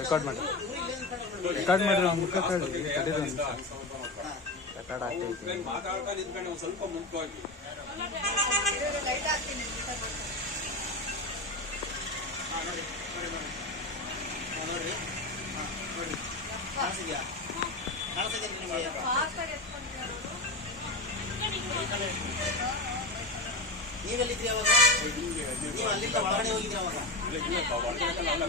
record ಮಾಡಿ record ಮಾಡಿರಿ ಮುಖ ಕಡಿದು ರೆಕಾರ್ಡ್ ಆಗ್ತೈತಿ ಮಾತಾಡ್ತಾ ನಿಂತ್ಕೊಂಡು ಸ್ವಲ್ಪ ಮುಂದ್ಕೋಗಿ ನೋಡಿ ನೋಡಿ ನೋಡಿ ಕಾಣಿಸಿದ್ಯಾ ಕಾಣಿಸಿದ್ಯಾ ನಿಮಗೆ ನೀವೆಲ್ಲಿದ್ರಿ ಅವಾಗ ನೀವು ಅಲ್ಲಿಂದ ಒಳಗಡೆ ಹೋಗಿದ್ರಿ ಅವಾಗ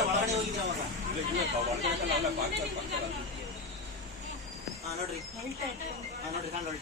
ನೋಡ್ರಿ ನೋಡ್ರಿ